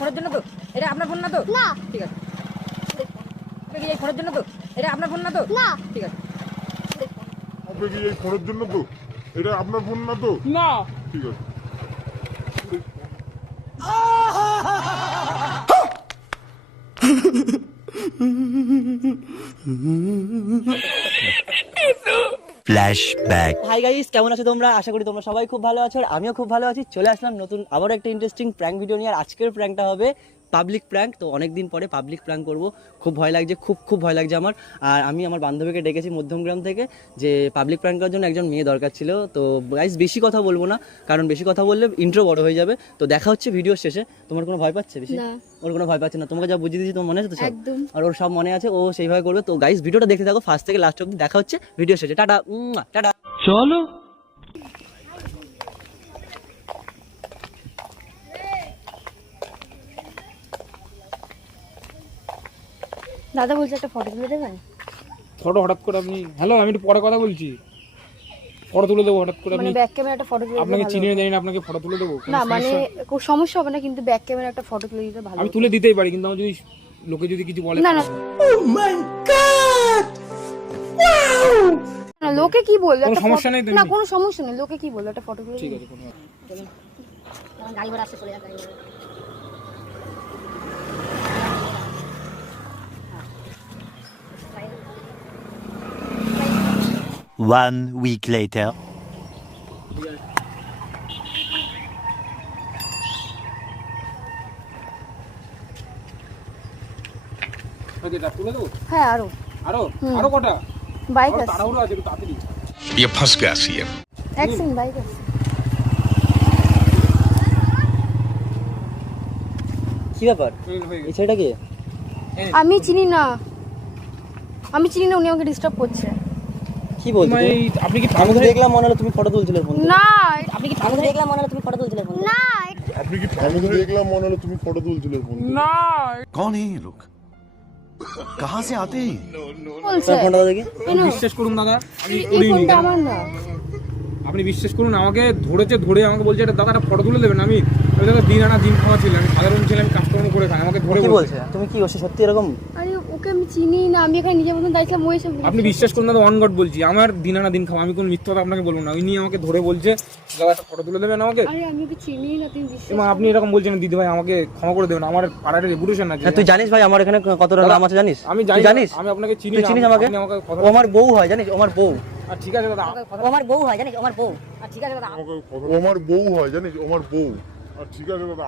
ফোনের জন্য তো? এটা আপনার ফোন না তো? না। ঠিক আছে। আপনি কি এই ফোনের জন্য তো? এটা আপনার ফোন না তো? না। ঠিক আছে। আপনি কি এই ফোনের জন্য তো? এটা আপনার ফোন না তো? না। ঠিক আছে। ফ্ল্যাশব্যাক। হাই গাইস, কেমন আছো তোমরা? আশা করি তোমরা সবাই খুব ভালো আছো আর আমিও খুব ভালো আছি। চলে আসলাম নতুন আবার একটা ইন্টারেস্টিং প্র্যাঙ্ক ভিডিও নিয়ে। আর আজকের প্র্যাঙ্কটা হবে পাবলিক প্র্যাঙ্ক। তো অনেকদিন পরে পাবলিক প্র্যাঙ্ক করব, খুব ভয় লাগছে, খুব ভয় লাগছে আমার। আর আমি আমার বান্ধবীকে ডেকেছি মধ্যমগ্রাম থেকে, যে পাবলিক প্র্যাঙ্ক করার জন্য একজন মেয়ে দরকার ছিল। তো গাইস বেশি কথা বলবো না, কারণ বেশি কথা বললে ইন্ট্রো বড় হয়ে যাবে। তো দেখা হচ্ছে ভিডিওর শেষে। তোমার কোনো ভয় পাচ্ছে বেশি? না। ওর কোনো ভয় পাচ্ছে না, তোমাকে যা বুঝিয়ে দিয়েছি তোমার মনে আছে তো সব? একদম। আর ওর সব মনে আছে, ও সেইভাবে করবে। তো গাইস ভিডিওটা দেখতে থাকো ফার্স্ট থেকে লাস্ট অবধি। দেখা হচ্ছে ভিডিও শেষে। Tata tata. চলো। দাদা বলছে একটা ফটো তুলে দেবেন? ফটো হঠাৎ করে আপনি, হ্যালো আমি একটু পরে কথা বলছি, ফটো তুলে দেবো হঠাৎ করে? আপনি মানে ব্যাক ক্যামেরা একটা ফটো তুলে দিলে আপনাকে ভালো চিনিয়ে হতো। জানি না, আপনাকে ফটো তুলে দেবো? কোনো না মানে সমস্যা? কোনো সমস্যা হবে না, কিন্তু ব্যাক ক্যামেরা একটা ফটো তুলে দিতে ভালো আমি হতো। তুলে দিতেই পারি, কিন্তু আমার যদি লোকে যদি কিছু বলে। না না না, লোকে কি বলবে? কোনো একটা সমস্যা photo- নেই তো না এমনি? কোনো সমস্যা নেই, লোকে কি বলবে? একটা ফটো তুলে ঠিক দিন। আছে, কোনো ব্যাপার না। গাড়ি ঘোড়া আসছে, চলে যাক গাড়ি ঘোড়া। 1 week later. ওকে, এটা তুলে দেবো? হ্যাঁ আরো আরো আরো কটা? বাইক আরো আছে, তাড়াহুড়ো আছে, একটু তাড়াতাড়ি। ये फंस गया सीएम। এক সেকেন্ড, বাইক আছে। কি ব্যাপার? হয়ে এই গেছে। ছেলেটা কি? আমি চিনি না, উনি আমাকে ডিস্টার্ব করছে। কি বলছো মানে তুমি? আপনি কি আমি তো দেখলাম মনে হলো তুমি ফটো তুলছিলে ফোন। না আপনি কি আমি তো দেখলাম মনে হলো তুমি ফটো তুলছিলে ফোন। না আপনি কি আমি তো দেখলাম মনে হলো তুমি ফটো তুলছিলে ফোন। না, कौन है ये लोग? कहाँ से आते हैं? বলছে ফোনটা দেখি। আপনি বিশ্বাস করুন দাদা, আমি এই করিনি। ফোনটা আমার না। আপনি বিশ্বাস করুন, আমাকে ধরে আমাকে বলছে এটা দাদা একটা ফটো তুলে দেবেন। আমি দাদা দিন আনা দিন খাওয়া ছিল, আমি সাধারণ ছিলাম, আমি কাজকর্ম করে খাই, আমাকে ধরে কি বলছে। বলছে? তুমি কি ওর সত্যি এরকম? আরে ওকে আমি চিনি না, আমি এখানে নিজের মতন দাঁড়িয়েছিলাম, ওই সব। আপনি বিশ্বাস করুন দাদা, অন গড বলছি, আমার দিন আনা দিন খাওয়া, আমি কোনো মিথ্যা কথা আপনাকে বলবো না। উনি আমাকে ধরে বলছে দাদা একটা ফটো তুলে দেবেন আমাকে। আরে আমি ওকে চিনি না, তুমি বিশ্বাস এবং আপনি এরকম বলছেন দিদি ভাই আমাকে ক্ষমা করে দেবেন, আমার পাড়ার রেপুটেশন আছে। হ্যাঁ, তুই জানিস ভাই আমার এখানে কতটা নাম আছে জানিস? আমি তুই জানি, জানিস? আমি আপনাকে চিনি তুই না। চিনিস আমাকে? আপনি আমাকে কথা ও আমার বউ হয় জানিস, ও আমার বউ। আর ঠিক আছে দাদা, ও আমার বউ হয় জানিস, ও আমার বউ। আর ঠিক আছে দাদা, আমাকে ও আমার বউ হয় জানিস, ও আমার বউ। আর ঠিক আছে দাদা।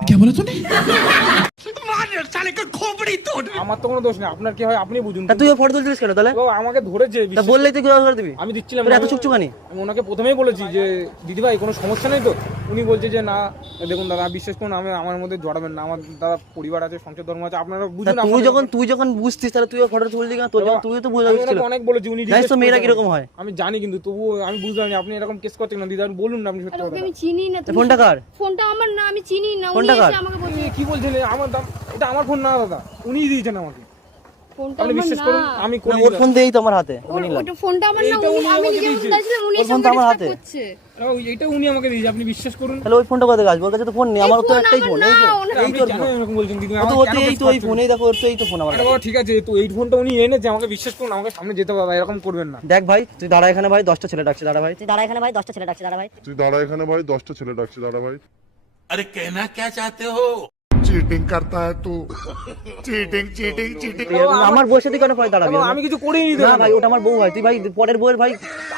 আমার তো কোনো দোষ নেই, আপনার কি হয় আপনি বুঝুন। তা তুই ফটো তুলছিস কেন তাহলে? ও আমাকে ধরেছে, তা বিশ্বাস- বললেই তুই কি করে দিবি? আমি দিচ্ছিলাম তোর না। এত চুকচুকানি? আমি ওনাকে প্রথমেই বলেছি যে দিদি ভাই কোনো সমস্যা নেই তো? উনি বলছে যে না। দেখুন দাদা, বিশ্বাস করুন, আমি আমার মধ্যে জড়াবেন না, আমার দাদা পরিবার আছে, সংসার ধর্ম আছে, আপনারা তা বুঝুন। তুই যখন বুঝতিস তাহলে তুইও ফটো তুললি কেন? তোর যখন তুই তো বুঝা আমি উচিত ছিল। ওনাকে অনেক বলেছি, উনি জানিস তো request মেয়েরা করেছেন। কিরকম হয়? আমি জানি, কিন্তু তবুও আমি বুঝলাম না, আপনি এরকম কেস করছেন না দিদি, আপনি বলুন না, আপনি সত্যি আরে ওকে কথা। আমি চিনি না। তুমি ফোনটা কার? ফোনটা আমার না, আমি চিনি না। উনি ফোনটা কার? এসে আমাকে বলছে কি বলছেন? আমার দাম, এটা আমার ফোন না দাদা, উনিই দিয়েছেন আমাকে। ফোনটা আপনি আমার বিশ্বাস না। করুন, আমি না, করি ওর ফোন দিয়েই তো আমার হাতে। ওটা ফোনটা আমার না, এইটা উনি আমি আমাকে নিজের মতন দিয়েছে। দাঁড়িয়েছিলাম, উনি ওর এসে ফোনটা আমাকে আমার ডিস্টার্ব হাতে। করছে। এটা উনি আমাকে দিয়েছে, আপনি বিশ্বাস করুন। তাহলে ওই ফোনটা কোথায় আসবে? ওর কাছে তো ফোন নেই, আমার তো ফোন একটাই আমার ফোন। না, এই তো ওনার- এই আপনি তোর কেন ফোন। এরকম বলছেন দিদি? ও তো আমাকে ওর কেন তো এই কেস তো এই করছেন? ফোন, এই দেখো ওর তো এই তো ফোন আমার আরে কাছে। বাবা ঠিক আছে, তো এই ফোনটা উনি এনেছে, আমাকে বিশ্বাস করুন, আমাকে সামনে যেতে হবে দাদা, এরকম করবেন না। দেখ ভাই, তুই দাঁড়া এখানে ভাই, 10টা ছেলে ডাকছে, দাঁড়া ভাই। তুই দাঁড়া এখানে ভাই, 10টা ছেলে ডাকছে, দাঁড়া ভাই। তুই দাঁড়া এখানে ভাই, 10টা ছেলে ডাকছে, দাঁড়া ভাই। अरे कहना क्या चाहते हो? चीटिंग करता है तू। Cheating cheating cheating. আমার বউয়ের সাথে কেন ভাই দাঁড়াবি? আমি কিছু করিনি তো। না ভাই, ওটা আমার বউ হয়। তুই ভাই পরের বউয়ের ভাই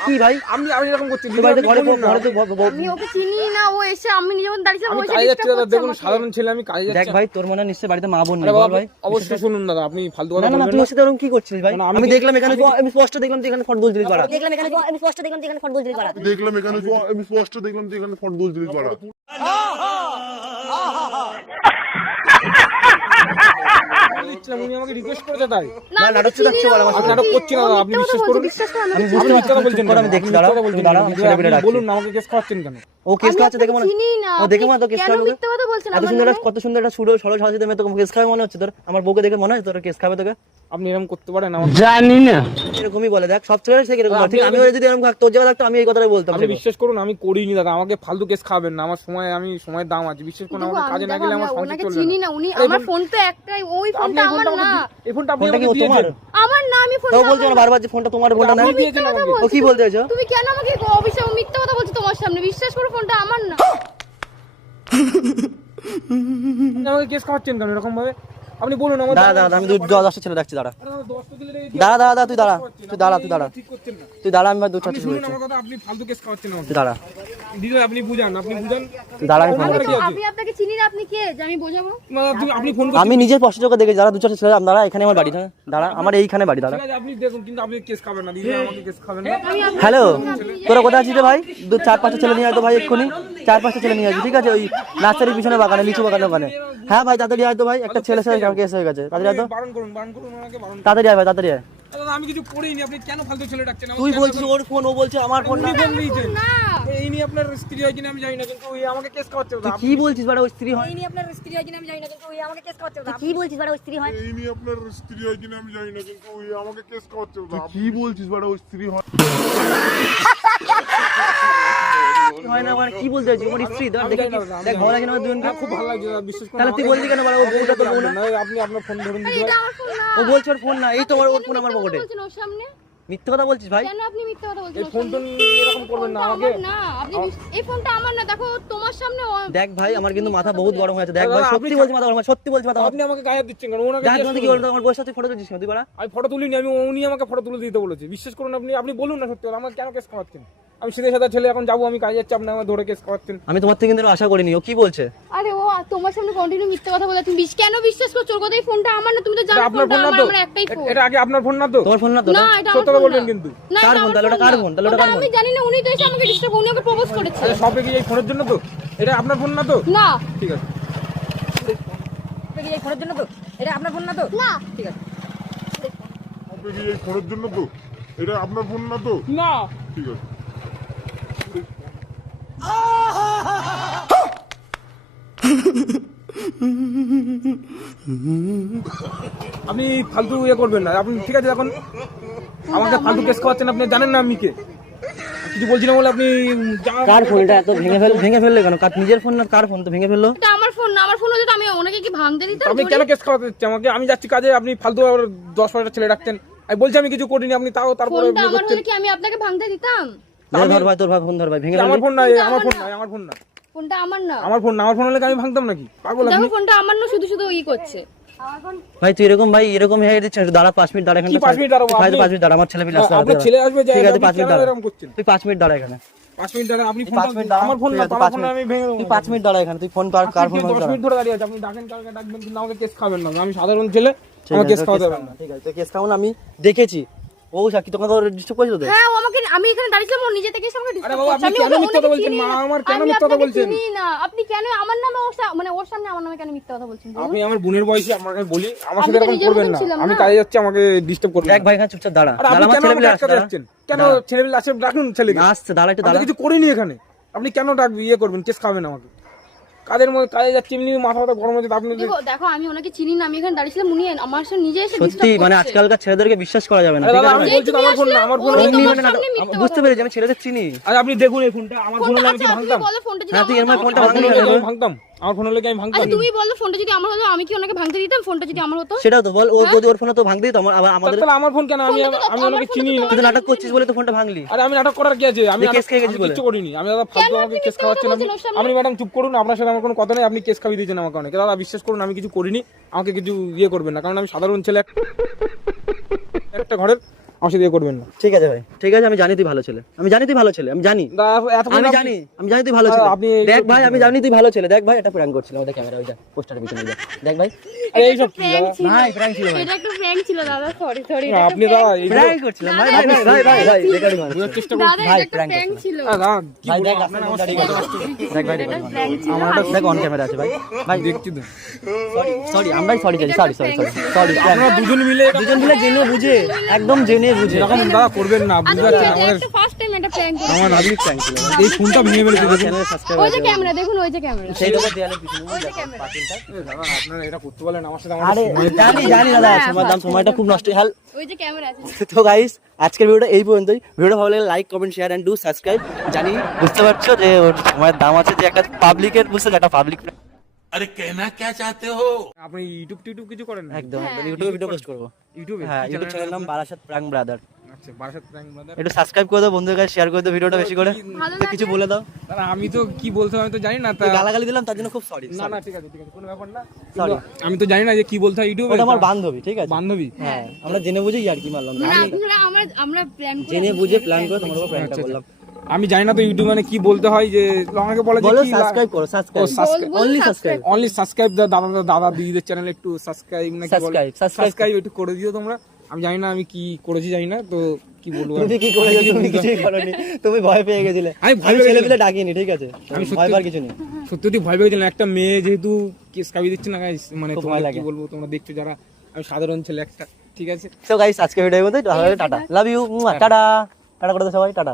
কি ভাই? আমি এরকম করছি তুই বাড়িতে ঘরে বলুন না। ঘরে তো আমি ওকে চিনি না, ও এসে আমি নিজের মতন দাঁড়িয়েছিলাম, আমি ও এসে কাজে যাচ্ছি ডিস্টার্ব দাদা, করছে দেখুন আমাকে। সাধারণ ছেলে, আমি কাজে দেখ যাচ্ছি। ভাই, তোর মনে হয় নিশ্চয়ই বাড়িতে মা বোন নেই, আরে বল বাবা, ভাই। অবশ্যই শুনুন দাদা, আপনি ফালতু না কথা না না, বলবেন তুই না। ওর সাথে এরকম কি করছিস ভাই? না, আমি দেখলাম এখানে, আমি স্পষ্ট দেখলাম তুই এখানে ফটো তুলছিস পাড়া। দেখলাম এখানে, আমি স্পষ্ট দেখলাম তুই এখানে ফটো তুলছিস পাড়া। দেখলাম এখানে, আমি স্পষ্ট দেখলাম তুই এখানে ফটো তুলছিস পাড়া। দিচ্ছিলাম, উনি আমাকে রিকোয়েস্ট করেছে তাই। না, না, আমি নাটক চিনি চালাচ্ছি না, বল আমার ও সাথে। নাটক করছি না দাদা, আপনি মিথ্যা বিশ্বাস কথা করুন। বলছে, বিশ্বাস করুন, আমি আমি বুঝতে আপনি পারছি মিথ্যা কথা তুই বলছেন চুপ কর, কেন? আমি দেখি, আপনি দাঁড়া মিথ্যা কথা বলছেন দাঁড়া, কেন? আমি দিদি ছেলে ভাই, পেলে আপনি ডাকছি। বলুন না, আমাকে কেস খাওয়াচ্ছেন কেন? ও কেস আমি খাওয়াচ্ছে দেখে আপনাকে মনে চিনি না। ও দেখে মনে তো কেস কেন খাওয়াবে তোকে? মিথ্যা কথা বলছেন এত আমার সুন্দর নামে? কত সুন্দর একটা সুরো সরল সাজিতে মেয়ে তোকে কেস খাওয়াবে মনে হচ্ছে তোর? আমার বউকে দেখে মনে হয় তোর কেস খাবে তোকে? আপনি এরকম করতে পারেন আমার এরকমই বলে, দেখ সব ছেলে থেকে এরকম বলে, ঠিক আছে? আমিও যদি এরকম থাকতো, তোর জায়গা থাকতো আমি এই কথাটাই বলতাম। আপনি বিশ্বাস করুন আমি করিনি দাদা, আমাকে ফালতু কেস খাবেন না, আমার সময় আমি সময়ের দাম আছে, বিশ্বাস করুন আমাকে কাজে না গেলে আমার সংসার ওনাকে চলবে চিনি না। না, উনি আমার ফোন তো একটাই, ওই ফোনটা আমার না। এই ফোনটা আপনি ফোনটা কি আমাকে তোমার? দিয়েছেন। আমার না, আমি ফোনটা তাও বলছো না বারবার যে ফোনটা তোমার, ফোনটা না। আপনি দিয়েছেন আমাকে। ও কি বলতে চাইছো? তুমি কেন আমাকে অবিশ্বাস মিথ্যা কথা বলছো তোমার সামনে? বিশ্বাস করো ফোনটা আমার না। আপনি আমাকে কেস খাওয়াচ্ছেন কেন এরকম ভাবে? আপনি বলুন আমার দাঁড়া দাঁড়া, আমি 10টা ছেলে ডাকছি, দাঁড়া দাঁড়া দাঁড়া, তুই দাঁড়া, তুই দাঁড়া, তুই দাঁড়া, ঠিক করছেন না। তুই দাঁড়া, আমি 2-4 আপনি ছেলে শুনুন বলছি, আমার কথা, আপনি ফালতু কেস খাওয়াচ্ছেন আমাকে। তুই দাঁড়া, দিদি আপনি বুঝান, আপনি বুঝান। তুই দাঁড়া, আমি ফোন আমার করছি। কি আছে? আমি আপনাকে চিনি না, আপনি কে যে আমি বোঝাবো? আপনি ফোন আমি নিজের স্পষ্ট চোখে দেখেছি, দাঁড়া 2-4 ছেলে, দাঁড়া, এখানে আমার বাড়ি, দাঁড়া, আমার এইখানে বাড়ি, দাঁড়া। ঠিক আছে আপনি দেখুন, কিন্তু আপনি কেস খাবেন না দিদি, আমাকে কেস খাবেন না। হ্যালো, তোরা কোথায় আছিস রে ভাই? 4-5টা ছেলে নিয়ে আয় তো ভাই, এক্ষুনি 4-5টা ছেলে নিয়ে আসবি, ঠিক আছে? ওই নার্সারির পিছনে বাগানে, লিচু বাগানের ওখানে। হ্যাঁ ভাই, তাড়াতাড়ি আয় তো ভাই, একটা ছেলে সাথে কেস হয়ে গেছে, তাড়াতাড়ি আয় তো, বারণ করুন ওনাকে, বারণ করুন। তাড়াতাড়ি আয় ভাই, তাড়াতাড়ি আয়। দাদা আমি কিছু করিনি, আপনি কেন ফালতু ছেলে ডাকছেন? তুই বলছিস ওর ফোন, ও বলছে আমার ফোন না। উনি ফোন দিয়েছেন। এই নিয়ে আপনার স্ত্রী হয় কিনা আমি জানি না, কিন্তু ওই আমাকে কেস খাওয়াচ্ছে। তুই কি বলছিস বাড়া, ওর স্ত্রী হয়? এই নিয়ে আপনার স্ত্রী হয় কিনা আমি জানি না, কিন্তু ওই আমাকে কেস করছে। কি বলছিস বাড়া, ওই স্ত্রী হয়? এই নিয়ে আপনার স্ত্রী হয় কিনা আমি জানি না, কিন্তু ওই আমাকে কেস খাওয়াচ্ছে। কি বলছিস বাড়া, ওই স্ত্রী হয়? হয় না মানে কি বলতে চাইছিস? ওর স্ত্রী দেখ, দেখ দেখ ভালো লাগে না দুজনকে? খুব ভালো লাগছে দাদা, বিশ্বাস করুন। তাহলে তুই বললি কেন বাড়া, ও বউটা তো বউ না? না, আপনি আপনার ফোন ধরুন দিদি এটা ভাই। আমার ফোন না। ও বলছে ওর ফোন না, এই তো ওর ফোন আমার পকেটে। বলছেন ওর সামনে? মিথ্যা কথা বলছিস ভাই? কেন আপনি মিথ্যা কথা বলছেন? এই ওর ফোন সামনে? টোন এরকম করবেন না আমাকে। আমার না, আপনি এই ফোনটা আমার না, দেখো তোমার সামনে দেখ ভাই, আমার কিন্তু মাথা বহুত গরম হয়েছে, দেখ ভাই, দাদা, সত্যি আপনি- বলছি মাথা গরম হয়েছে, সত্যি বলছি মাথা গরম। আপনি আমাকে গায়ে হাত দিচ্ছেন কেন? ওনাকে দেখ জিজ্ঞেস তোমাকে কি করুন। বলতো, আমার বয়স তুই ফটো তুলছিস কেন তুই বাড়া? আমি ফটো তুলিনি, উনি আমাকে ফটো তুলে দিতে বলেছে। বিশ্বাস করুন আপনি বলুন না সত্যি কথা, আমাকে কেন কেস খাওয়াচ্ছেন? আমি সিধে সাদা ছেলে, এখন যাবো, আমি কাজে যাচ্ছি, আপনি আমার ধরে কেস খাওয়াচ্ছেন। আমি তোমার থেকে কিন্তু আশা করিনি। ও কি বলছে? আরে ও তোমার সামনে কন্টিনিউ মিথ্যা কথা বলে, তুমি কেন বিশ্বাস করছো ওর কথা? এই ফোনটা আমার না, তুমি তো এটা জানো আপনার ফোনটা ফোন না আমার, তো? আমার একটাই ফোন। এটা আগে আপনার ফোন না তো? তোমার ফোন না তো? না, এটা সত্য আমার কথা ফোন বলবেন না। কিন্তু। না, কার এটা ফোন? আমার তাহলে ওটা ফোন কার না। ফোন? তাহলে ওটা ওটা কার ফোন? আমি জানি না, উনি তো এসে আমাকে ডিস্টার্ব, উনি ওকে প্রপোজ করেছে। আরে সব কি এই ফোনের জন্য তো? এটা আপনার ফোন না তো? না ঠিক আছে। এটা কি এই ফোনের জন্য তো? এটা আপনার ফোন না তো? না, ঠিক আছে। আপনি কি এই ফোনের জন্য তো? এটা আপনার ফোন না তো? না, ঠিক আছে। আপনি ফালতু করবেন না আপনি, ঠিক আছে? এখন আমাকে ফালতু কেস খাওয়াচ্ছেন, আপনি জানেন না আমি কে। কিছু বলছি না বলে আপনি কার ফোন এটা? এত ভেঙে ফেললে কেন? কার নিজের ফোন না, কার ফোন তো ভেঙে ফেললো? এটা আমার ফোন না। আমার ফোন হলে তো আমি ওনাকে কি ভাঙতে দিতাম? আপনি কেন কেস খাওয়াতে হচ্ছে আমাকে? আমি যাচ্ছি কাজে, আপনি ফালতু 10-12টা ছেলে ডাকতেন। আমি বলছি আমি কিছু করিনি, আপনি তারপরে ফোনটা বিয়ে আমার করছেন। হলে কি আমি আপনাকে ভাঙতে দিতাম? ধর ভাই, তোর ভাই ফোন ধর ভাই, ভেঙে আমার ফেললি। ফোন নাই, ফোনটা আমার ফোন আমার নাই, আমার ফোন না, ফোনটা আমার না। আমার ফোন হলে কি আমি ভাঙতাম নাকি? পাগল আপনি? দেখো ফোনটা আমার না, শুধু শুধু ই করছে। ভাই তুই এরকম হেঁটে দিচ্ছিস, একটু দাঁড়া 5 মিনিট দাঁড়া এখানে। কি 5 মিনিট দাঁড়াবো? ভাই আপনি- 5 মিনিট দাঁড়া, আমার ছেলে পিলে আসতে আপনার ছেলে আসবে, ঠিক আছে 5 মিনিট দাঁড়া, এরকম করছেন। তুই 5 মিনিট দাঁড়া এখানে। 5 মিনিট দাঁড়া, আপনি 5 মিনিট দাঁড়া, আমার ফোন না, ঠিক আছে, আমার 5 ফোন মিনিট। আমি ভেঙে দেবো। তুই 5 মিনিট দাঁড়া এখানে, তুই ফোন কার আপনি ফোন 10 মিনিট ধরে দাঁড়িয়ে আছে, আপনি ডাকেন কালকে ডাকবেন, কিন্তু আমাকে কেস খাবেন না। আমি সাধারণ ছেলে, আমার কেস খাওয়াতে হবে না। ঠিক আছে, কেস খাও না, আমি দেখেছি। ও সাক্ষী তোমাকে তো ডিস্টার্ব করেছিল তো? হ্যাঁ, ও আমাকে, আমি এখানে দাঁড়িয়েছিলাম, ও নিজে থেকে এসে আমাকে আরে ডিস্টার্ব বাবা, করছে। আপনি আমি কেন মিথ্যা কথা ওনাকে বলছেন? চিনি মা না। আমার কেন আমি মিথ্যা কথা আপনাকে বলছেন? চিনি না। আপনি কেন আমার নামে মানে ওর সামনে আমার নামে কেন মিথ্যা কথা বলছেন? বলুন। আপনি আমার বোনের বয়সী, আমাকে বলি, আমার আমি সাথে তো এরকম নিজের করবেন মতন না। ছিলাম আমি না। কাজে যাচ্ছি, আমাকে ডিস্টার্ব করবেন দেখ না। ভাই এখানে চুপচাপ দাঁড়া, আর দাঁড়া, আপনি আমার কেন ছেলে আমাকে পিলে আটকাতে আসছে, যাচ্ছেন? কেন দাঁড়া। ছেলেপিলে আসে, ডাকুন ছেলেকে। আসছে, দাঁড়া একটু আমি দাঁড়া। তো কিছু করিনি এখানে, আপনি কেন করবেন, কেস খাবেন আমাকে? কাজের মধ্যে কাজে যাচ্ছি, এমনি মাথা গরম হচ্ছে, আপনি দেখো আমি ওনাকে চিনি না, আমি এখানে দাঁড়িয়েছিলাম, উনি আমার সাথে নিজে এসে সত্যি ডিস্টার্ব মানে করছে। আজকালকার ছেলেদেরকে বিশ্বাস করা যাবে না, আরে ঠিক দাদা, আছে আমি ভাই? বলছি তো আমার ফোন না, আমার ফোন ওই এমনি তোমার মানে না, সামনে মিথ্যে বুঝতে কথা পেরেছি, আমি ছেলেদের চিনি। আরে আপনি দেখুন এই ফোনটা, আমার ফোন হলে আমি কি আচ্ছা, ভাঙতাম? আপনি বলো ফোনটা যদি হ্যাঁ, তুই আমার আমার হতো। ফোনটা আমার ফোন ভাঙলি হলে কেন? কি আমি ভাঙতাম? আমার ফোন হলে কি আমি ভাঙতাম? আচ্ছা তুমি বলো ফোনটা যদি আমার হতো, আমি কি ওনাকে ভাঙতে দিতাম? ফোনটা যদি আমার হতো? সেটাও তো বল, ও যদি ওর ফোনে তো ভাঙতেই তো আমাদের। তাহলে আমার ফোন কেন? আমি ফোনটা তো আমি আমার ওনাকে ফোনটা চিনি তো না। তুই তো নাটক করছিস বলে তো ফোনটা ভাঙলি। আরে আমি নাটক করার কি আছে? আমি তুই কেস খেয়ে গেছিস বলে। কিছু করিনি। আমি দাদা ফালতু কেন আমাকে আপনি কেস মিথ্যা খাওয়াচ্ছেন। কথা বলছেন ওর সামনে? আপনি ম্যাডাম চুপ করুন, আপনার সাথে আমার কোনো কথা নেই। আপনি কেস খাইয়ে দিয়েছেন আমাকে অনেক। দাদা বিশ্বাস করুন, আমি কিছু করিনি, আমাকে কিছু করবেন না, কারণ আমি সাধারণ ছেলে একটা ঘরের, আমার সাথে করবেন না। ঠিক আছে ভাই, ঠিক আছে, আমি জানি তুই ভালো ছেলে, আমি জানি তুই ভালো ছেলে, আমি জানি, আমি জানি তুই ভালো ছেলে। আপনি দেখ ভাই, আমি জানি তুই ভালো ছেলে। দেখ ভাই, এটা প্র্যাঙ্ক করছিল, আমাদের ক্যামেরা ওই যা পোস্টারের পিছনে যা। দেখ ভাই, এইসব কি Prank ছিল। ভাই প্র্যাঙ্ক ছিল ভাই, এটা একটা প্র্যাঙ্ক ছিল দাদা, সরি আপনি দাদা এইগুলো প্র্যাঙ্ক করছিলাম ভাই, ভাই ভাই ভাই ভাই বেকারি মানুষ। বোঝার চেষ্টা দাদা ভাই, এটা একটা prank প্র্যাঙ্ক ছিল। দাদা কি ভাই বলবো? দেখ, আপনার রাস্তায় আমার দাঁড়িয়ে গেছে। দেখ ভাই, এটা প্র্যাঙ্ক ছিল। আমার দেখ অন ক্যামেরা আছে ভাই, ভাই দেখছি তো। সরি, আমরাই সরি চাই, সরি সরি সরি সরি। আপনারা দুজন মিলে দুজন মিলে জেনে বুঝে, একদম জেনে বুঝে। এরকম দাদা করবেন না, আচ্ছা বুঝতে পারছেন? ঠিক আছে, আমাদের একটা ফার্স্ট টাইম একটা প্র্যাঙ্ক আমার পাবলিক প্র্যাঙ্ক ছিল এই ফোনটা ভেঙে ফেলেছে দেখুন চ্যানেলে সাবস্ক্রাইব ওই যে ক্যামেরা দেখুন, ওই যে ক্যামেরা। সেই দেখো দেয়ালের পিছনে পাতিলটা। দাদা আপনারা এটা করতে বলেন আমার সাথে আরে জানি দাদা, সময়টা খুব নষ্ট হয়। ওই যে ক্যামেরা আছে। তো গাইস আজকের ভিডিওটা এই পর্যন্তই। ভিডিওটা ভালো লাগলে like, comment, share and do subscribe. জানি বুঝতে পারছো যে ওর সময়ের দাম আছে, যে একটা পাবলিকের বুঝতে একটা পাবলিক। আপনি ইউটিউব কিছু করেন না? একদম ইউটিউবে ভিডিও পোস্ট করবো। ইউটিউবে হ্যাঁ, ইউটিউব চ্যানেল নাম বারাসাত প্রাঙ্ক ব্রাদার। আচ্ছা বারাসাত প্র্যাঙ্ক ব্রাদার। একটু সাবস্ক্রাইব করে দাও বন্ধুদের কাছে, শেয়ার করে দাও ভিডিওটা বেশি করে। ভালো তো কিছু বলে দাও। দাদা আমি তো কি বলতে হবে আমি তো জানি না, তা গালাগালি দিলাম তার জন্য খুব সরি। না না ঠিক আছে কোনো ব্যাপার না। সরি, আমি তো জানি না যে কি বলতে হয় ইউটিউবে। ওটা আমার বান্ধবী, ঠিক আছে? বান্ধবী। হ্যাঁ, আমরা জেনে বুঝে আর কি মারলাম, মানে আপনারা আমরা প্ল্যান করে জেনে বুঝে প্ল্যান করে তোমার উপর প্র্যাঙ্কটা আচ্ছা, করলাম। আমি জানি না তো ইউটিউব মানে কি বলতে হয়, যে আমাকে বলে যে বলো কি সাবস্ক্রাইব করো, subscribe, only subscribe, only subscribe দাদা দিদিদের চ্যানেলে একটু সাবস্ক্রাইব না কি বলে সাবস্ক্রাইব একটু করে দিও তোমরা। আমি জানি না আমি কি করেছি জানি না, তো কি বলবো আর। তুমি কি করেছো? তুমি কিছুই করোনি, তুমি ভয় পেয়ে গেছিলে। আমি ভয় পেয়ে ছেলে পেলে ডাকিনি, ঠিক আছে? আমি ভয় পাওয়ার কিছু নেই। সত্যি ভয় পেয়ে গেছিলাম, একটা মেয়ে যেহেতু কেস কাবি দিচ্ছে না গাইস, মানে খুব তোমরা ভয় কি লাগে। বলবো, তোমরা দেখছো যারা, আমি সাধারণ ছেলে একটা, ঠিক আছে। তো গাইস আজকে ভিডিওর মধ্যে tata, love you, tata tata করে দাও সবাই, টাটা।